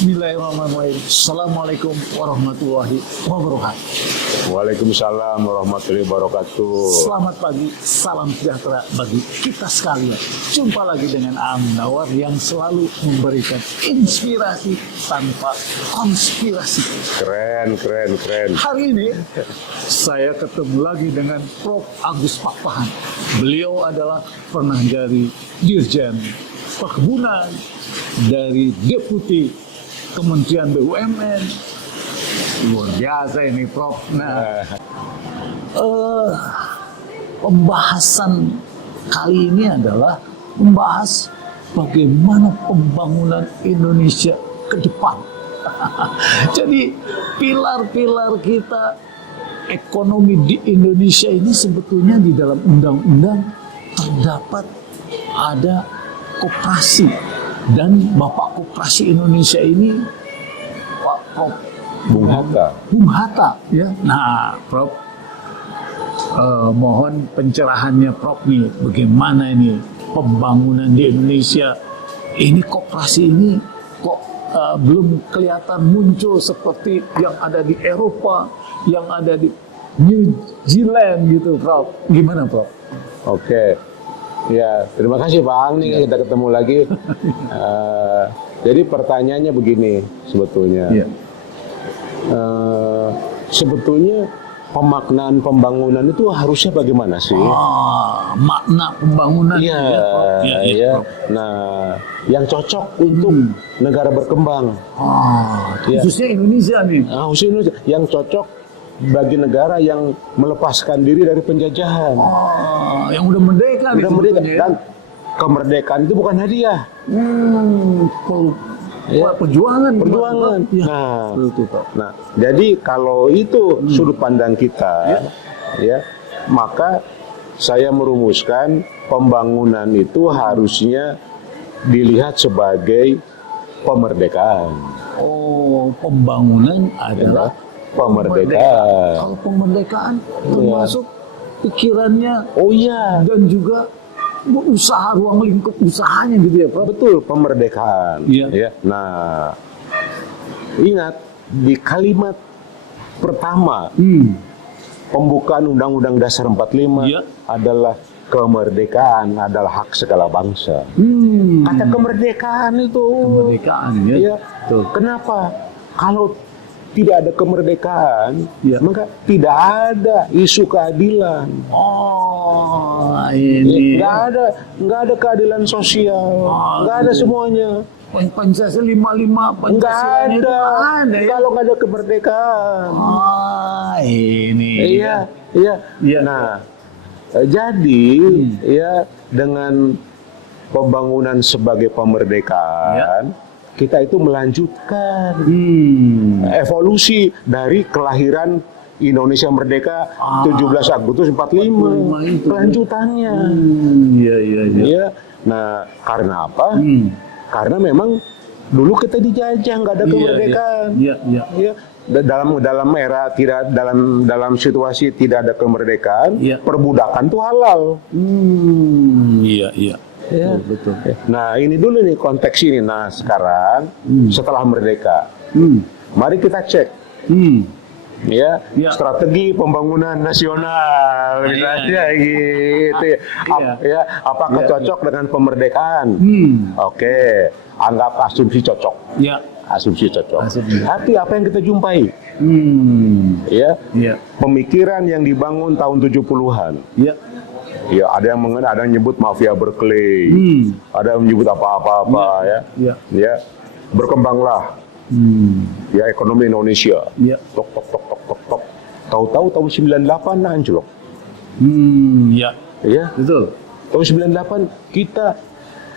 Bismillahirrahmanirrahim. Assalamualaikum warahmatullahi wabarakatuh. Waalaikumsalam warahmatullahi wabarakatuh. Selamat pagi, salam sejahtera bagi kita sekalian. Jumpa lagi dengan Aam Nawar yang selalu memberikan inspirasi tanpa konspirasi. Keren. Hari ini saya ketemu lagi dengan Prof. Agus Pakpahan. Beliau adalah pernah jadi Dirjen Perkebunan dari Deputi Kementerian BUMN. Luar biasa ini, Prof. Nah, pembahasan kali ini adalah membahas bagaimana pembangunan Indonesia ke depan. Jadi pilar-pilar kita ekonomi di Indonesia ini sebetulnya di dalam undang-undang terdapat ada koperasi, dan Bapak Koperasi Indonesia ini Pak Prof. Bung Hatta ya. Nah, Prof, mohon pencerahannya Prof nih, bagaimana ini pembangunan di Indonesia ini, koperasi ini kok belum kelihatan muncul seperti yang ada di Eropa, yang ada di New Zealand gitu, Prof. Gimana, Prof? Oke. Ya, terima kasih Pak. Nih kita ketemu lagi. Jadi pertanyaannya begini sebetulnya. Ya. Sebetulnya pemaknaan pembangunan itu harusnya bagaimana sih? Makna pembangunan. Iya, ya, ya. Nah, yang cocok untuk negara berkembang. Ya. Khususnya Indonesia nih. Khususnya Indonesia yang cocok bagi negara yang melepaskan diri dari penjajahan. Yang udah merdeka. Udah merdeka. Dan kemerdekaan itu bukan hadiah. Perjuangan. Ya. Nah, jadi kalau itu sudut pandang kita, ya, maka saya merumuskan pembangunan itu harusnya dilihat sebagai pemerdekaan. Pembangunan adalah pemerdekaan. Kalau pemerdekaan termasuk pikirannya, dan juga usaha, ruang lingkup usahanya gitu ya, Prof. Betul, pemerdekaan. Iya. Ya. Nah, ingat di kalimat pertama pembukaan Undang-Undang Dasar 45 adalah kemerdekaan adalah hak segala bangsa. Kata kemerdekaan itu. Kemerdekaan ya. Betul. Kenapa? Kalau tidak ada kemerdekaan, maka tidak ada isu keadilan. Ini nggak ada keadilan sosial, nggak ada semuanya. Pancasila 55, Pancasila nggak ada ya? Kalau nggak ada kemerdekaan. Ini. Iya. Nah, jadi ya dengan pembangunan sebagai pemerdekaan, kita itu melanjutkan evolusi dari kelahiran Indonesia merdeka 17 Agustus 45. Kelanjutannya. Iya. Nah, karena apa? Karena memang dulu kita dijajah, nggak ada kemerdekaan. Iya. Dalam era tidak dalam situasi tidak ada kemerdekaan, perbudakan itu halal. Iya. Ya. Betul. Nah, ini dulu nih konteks ini. Nah, sekarang setelah merdeka, mari kita cek strategi pembangunan nasional, misalnya gitu. Apakah cocok dengan pemerdekaan? Oke, anggap asumsi cocok. Asumsi cocok. Tapi apa yang kita jumpai? Pemikiran yang dibangun tahun 70-an. Ya, ada yang nyebut mafia Berkeley, ada yang menyebut apa-apa, ya, berkembanglah, ya ekonomi Indonesia, tok. Tahu-tahu tahun 98 anjlok, ya, betul. Tahun 98 kita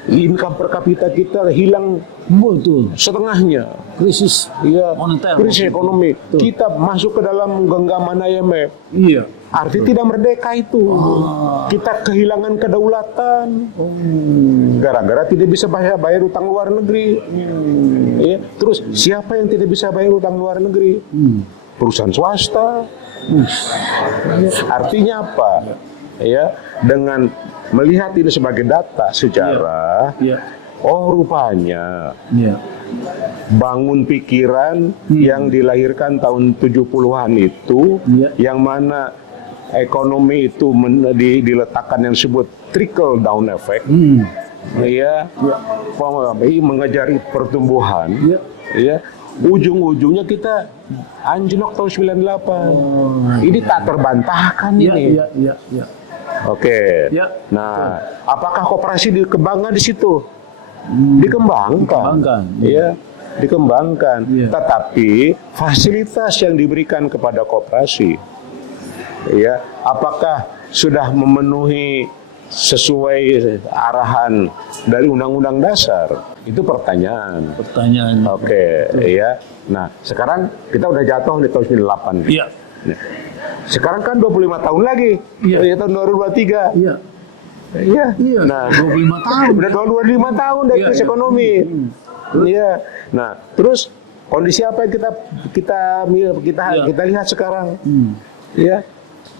income per kapita kita hilang setengahnya, krisis moneter, krisis ekonomi. Kita masuk ke dalam genggaman IMF. Arti tidak merdeka itu. Kita kehilangan kedaulatan. Gara-gara tidak bisa bayar utang luar negeri. Terus siapa yang tidak bisa bayar utang luar negeri? Perusahaan swasta. Artinya apa? Dengan melihat ini sebagai data sejarah, oh rupanya bangun pikiran yang dilahirkan tahun 70-an itu, yang mana ekonomi itu diletakkan yang disebut trickle down effect, mengejar pertumbuhan, ujung-ujungnya kita anjlok tahun 98. Ini tak terbantahkan ini. Oke. Nah, apakah koperasi dikembangkan di situ? Dikembangkan. Dikembangkan. Tetapi fasilitas yang diberikan kepada koperasi, apakah sudah memenuhi sesuai arahan dari Undang-Undang Dasar? Itu pertanyaan. Oke. Nah, sekarang kita udah jatuh di tahun 98. Nah, sekarang kan 25 tahun lagi. Tahun 2023. Nah, 25 tahun. Udah 25 tahun dari krisis ekonomi. Nah, terus kondisi apa yang kita lihat sekarang?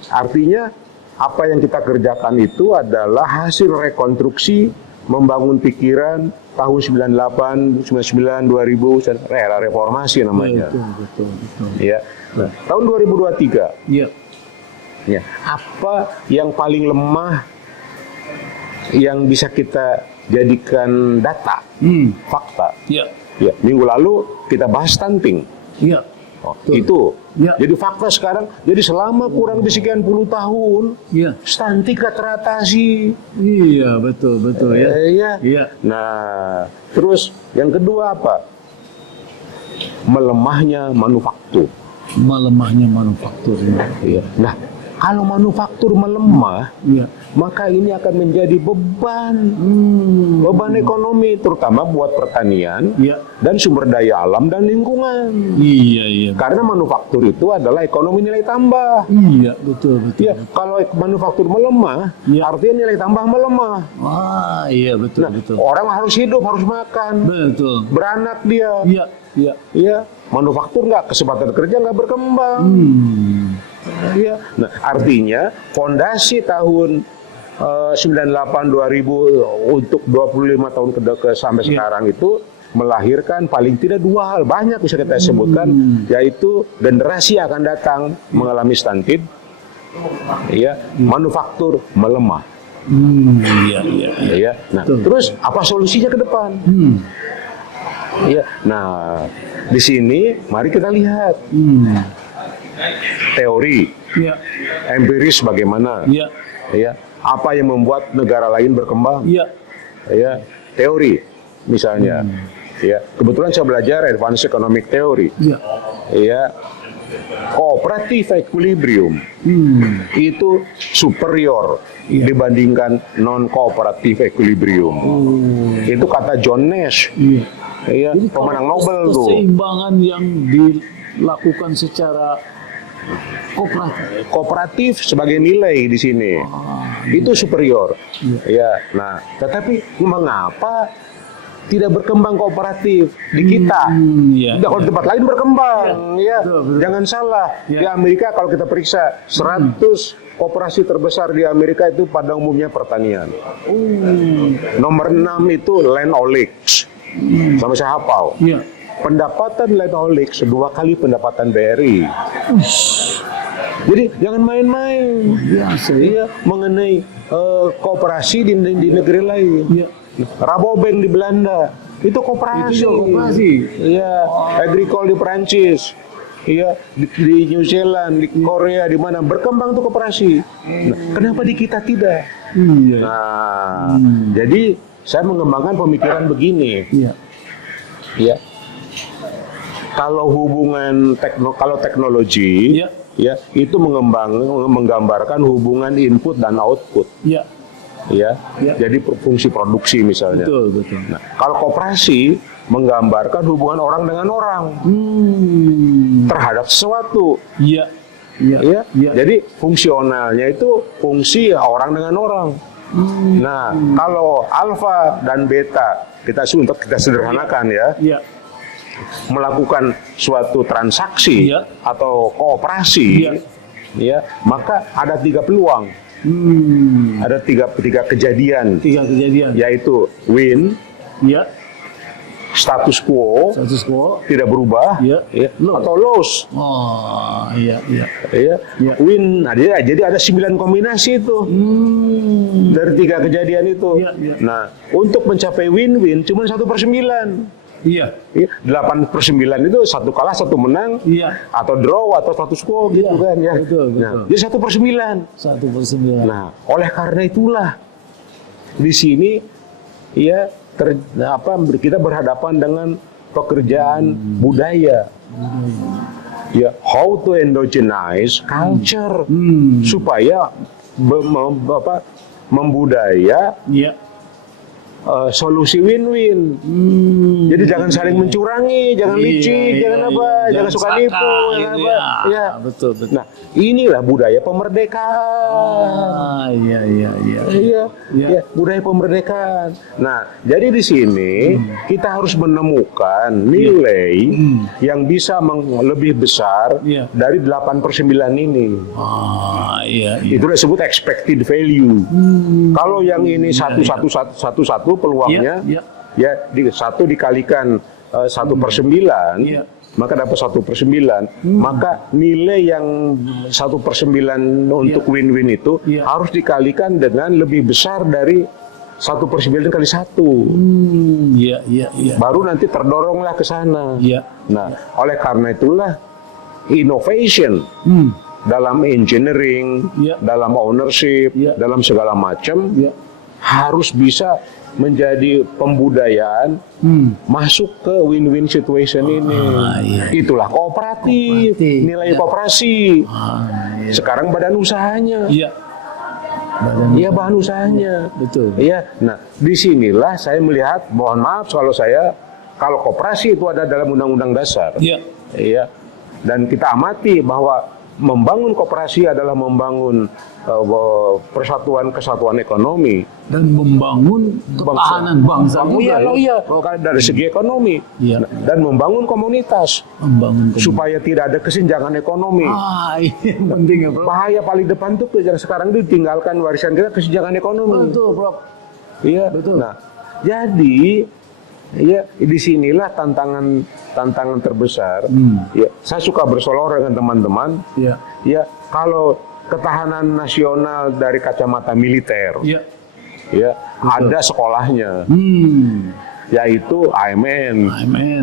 Artinya apa yang kita kerjakan itu adalah hasil rekonstruksi membangun pikiran tahun 98, 99, 2000, era reformasi namanya. Betul. Nah, tahun 2023. Apa yang paling lemah yang bisa kita jadikan data, fakta? Minggu lalu kita bahas stunting. Itu. Jadi fakta sekarang, jadi selama kurang lebih sekian puluh tahun, stunting gak teratasi. Betul. Nah, terus yang kedua apa? Melemahnya manufaktur. Nah, kalau manufaktur melemah, maka ini akan menjadi beban ekonomi, terutama buat pertanian dan sumber daya alam dan lingkungan. Karena manufaktur itu adalah ekonomi nilai tambah. Betul. Kalau manufaktur melemah, artinya nilai tambah melemah. Betul. Orang harus hidup, harus makan. Betul. Beranak dia. Manufaktur kesempatan kerja nggak berkembang. Nah, artinya fondasi tahun 98 2000 untuk 25 tahun sampai sekarang itu melahirkan paling tidak dua hal, banyak bisa kita sebutkan, yaitu generasi akan datang mengalami stunted, manufaktur melemah. Nah, terus apa solusinya ke depan? Nah, di sini mari kita lihat teori, empiris bagaimana, apa yang membuat negara lain berkembang, teori, misalnya, kebetulan saya belajar advanced economic theory, cooperative equilibrium itu superior dibandingkan non cooperative equilibrium. Itu kata John Nash. Jadi pemenang Nobel tuh. Keseimbangan yang dilakukan secara kooperatif sebagai nilai di sini itu superior. Nah, tetapi mengapa tidak berkembang kooperatif di kita? Kalau di tempat lain berkembang, Jangan salah. Di Amerika kalau kita periksa 100 koperasi terbesar di Amerika itu pada umumnya pertanian. Nomor 6 itu Land O'Lakes. Sama saya hafal. Pendapatan Land O'Lakes 2 kali pendapatan BRI. Jadi jangan main-main. Mengenai kooperasi di negeri lain. Rabobank di Belanda itu kooperasi. Agricole di Prancis. Di New Zealand, di Korea, di mana berkembang tuh kooperasi. Nah, kenapa di kita tidak? Nah, jadi saya mengembangkan pemikiran begini. Kalau hubungan teknologi, itu menggambarkan hubungan input dan output. Jadi fungsi produksi misalnya. Betul. Nah, kalau koperasi menggambarkan hubungan orang dengan orang terhadap sesuatu. Jadi fungsionalnya itu fungsi orang dengan orang. Nah, kalau alfa dan beta kita sederhanakan melakukan suatu transaksi atau kooperasi, maka ada 3 peluang. Ada tiga kejadian, yaitu win, status quo Status quo. tidak berubah, Iya. atau loss. Oh, iya. Ya, win. Nah, jadi ada 9 kombinasi itu dari 3 kejadian itu. Iya. Nah, untuk mencapai win-win cuma 1/9. Iya. 8/9 itu 1 kalah 1 menang, Iya. atau draw atau status quo gitu kan ya. Betul. Nah, jadi 1/9. 1/9. Nah, oleh karena itulah di sini ya kita berhadapan dengan pekerjaan budaya. Ya, how to endogenize culture supaya membudaya Iya. solusi win-win. Jadi jangan saling mencurangi, jangan licik, jangan apa, jangan suka nipu, jangan apa. Ya, betul. Nah, inilah budaya pemerdekaan. Iya, budaya pemmerdekaan. Nah, jadi di sini kita harus menemukan nilai yang bisa lebih besar dari 8/9 ini. Iya. Itu disebut expected value. Kalau yang ini satu peluangnya, ya 1 dikalikan 1/9, maka dapat 1/9. Maka nilai yang 1/9 untuk win-win itu harus dikalikan dengan lebih besar dari 1/9 kali 1. Baru nanti terdoronglah ke sana. Nah, oleh karena itulah innovation dalam engineering, dalam ownership, dalam segala macam harus bisa menjadi pembudayaan masuk ke win-win situation ini. Itulah kooperatif, nilai kooperasi. Sekarang badan usahanya. Iya, bahan usahanya. Betul. Iya. Nah, disinilah saya melihat, mohon maaf kalau koperasi itu ada dalam Undang-Undang Dasar. Iya. Dan kita amati bahwa membangun koperasi adalah membangun persatuan kesatuan ekonomi dan membangun ketahanan bangsa juga. Dari segi ekonomi. Dan membangun komunitas. Supaya tidak ada kesenjangan ekonomi. Ini penting ya, Bro. Bahaya paling depan tuh yang sekarang ditinggalkan warisan kita kesenjangan ekonomi. Betul, Bro. Iya. Betul. Nah, jadi disinilah tantangan terbesar. Ya, saya suka bersolor dengan teman-teman. Ya, kalau ketahanan nasional dari kacamata militer, ada sekolahnya, yaitu AMN,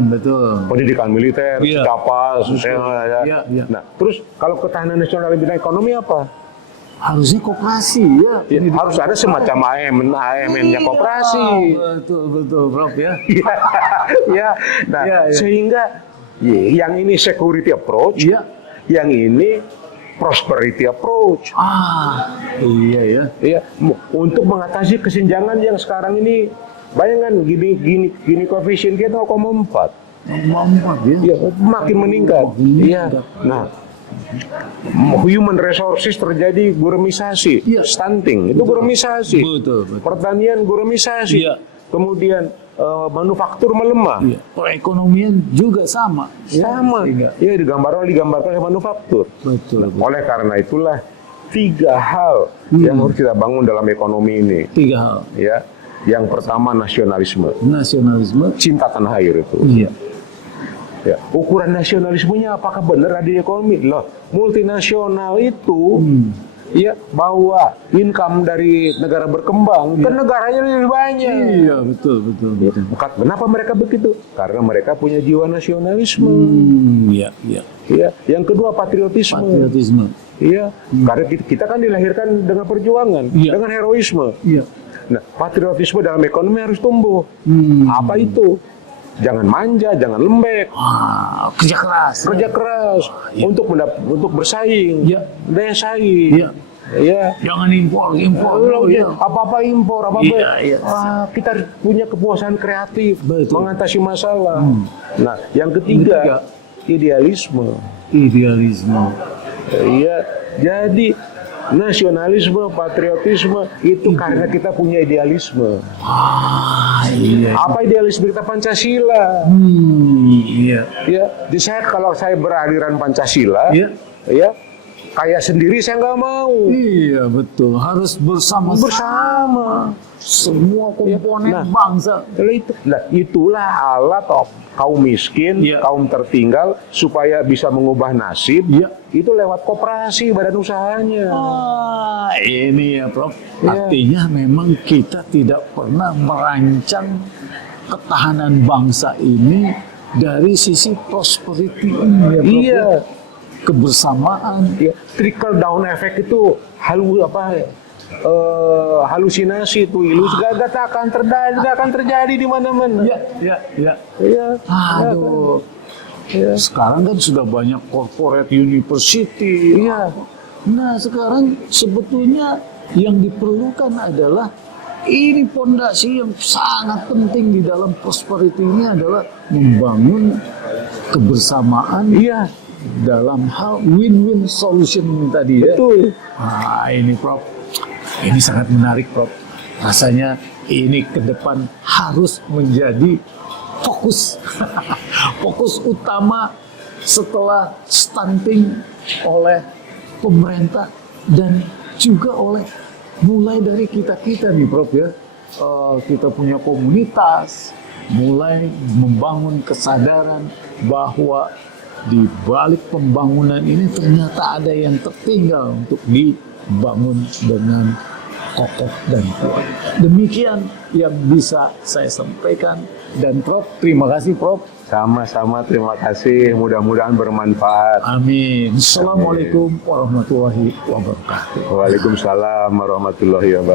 betul. pendidikan militer, Capas, Nah, terus kalau ketahanan nasional di bidang ekonomi apa? Harusnya koperasi harus ada semacam AMN-nya koperasi. Betul, Prof ya. Nah, sehingga yang ini security approach, yang ini prosperity approach. Iya, untuk mengatasi kesenjangan yang sekarang ini, bayangkan gini koefisien kita 0,4. 0,4 makin meningkat. Nah, human resources terjadi guremisasi, stunting, itu guremisasi. Betul. Pertanian guremisasi. Kemudian manufaktur melemah. Perekonomian juga sama. Digambarkan oleh manufaktur. Betul. Oleh karena itulah 3 hal yang harus kita bangun dalam ekonomi ini. 3 hal. Ya. Yang pertama nasionalisme. Cinta tanah air itu. Ya, ukuran nasionalismenya apakah benar ada di ekonomi? Loh, multinasional itu bawa income dari negara berkembang ke negaranya lebih banyak. Iya, betul. Kenapa mereka begitu? Karena mereka punya jiwa nasionalisme. Iya. Yang kedua patriotisme. Iya, karena kita kan dilahirkan dengan perjuangan, dengan heroisme. Nah, patriotisme dalam ekonomi harus tumbuh. Apa itu? Jangan manja, jangan lembek. Kerja keras. Untuk bersaing, daya saing. Jangan impor. Apa-apa impor, kita harus punya kepuasan kreatif, mengatasi masalah. Nah, yang ketiga, idealisme. Iya, jadi nasionalisme, patriotisme itu karena kita punya idealisme. Apa idealisme kita? Pancasila. Jadi kalau saya beraliran Pancasila, kaya sendiri saya nggak mau. Iya betul, harus bersama-sama semua komponen Nah, bangsa. Itulah alat kaum miskin, Iya. kaum tertinggal supaya bisa mengubah nasib. Iya. Itu lewat koperasi badan usahanya. Ini ya Prof, Iya. artinya memang kita tidak pernah merancang ketahanan bangsa ini dari sisi prosperity ini ya Prof. Iya. Kebersamaan. Ya, trickle down effect itu halusinasi itu ilusi gak akan terjadi di mana-mana. Ya. Iya. Aduh. Iya. Sekarang kan sudah banyak corporate university. Iya. Nah, sekarang sebetulnya yang diperlukan adalah ini pondasi yang sangat penting di dalam prosperity ini adalah membangun kebersamaan Iya. dalam hal win-win solution tadi ya. Betul. Nah, ini Prof. Ini sangat menarik Prof. Rasanya ini ke depan harus menjadi fokus fokus utama setelah stunting oleh pemerintah dan juga oleh mulai dari kita nih Prof ya. Kita punya komunitas mulai membangun kesadaran bahwa di balik pembangunan ini ternyata ada yang tertinggal untuk dibangun dengan kokoh dan kuat. Demikian yang bisa saya sampaikan. Dan Prof, terima kasih Prof. Sama-sama, terima kasih. Mudah-mudahan bermanfaat. Amin. Assalamualaikum warahmatullahi wabarakatuh. Waalaikumsalam warahmatullahi wabarakatuh.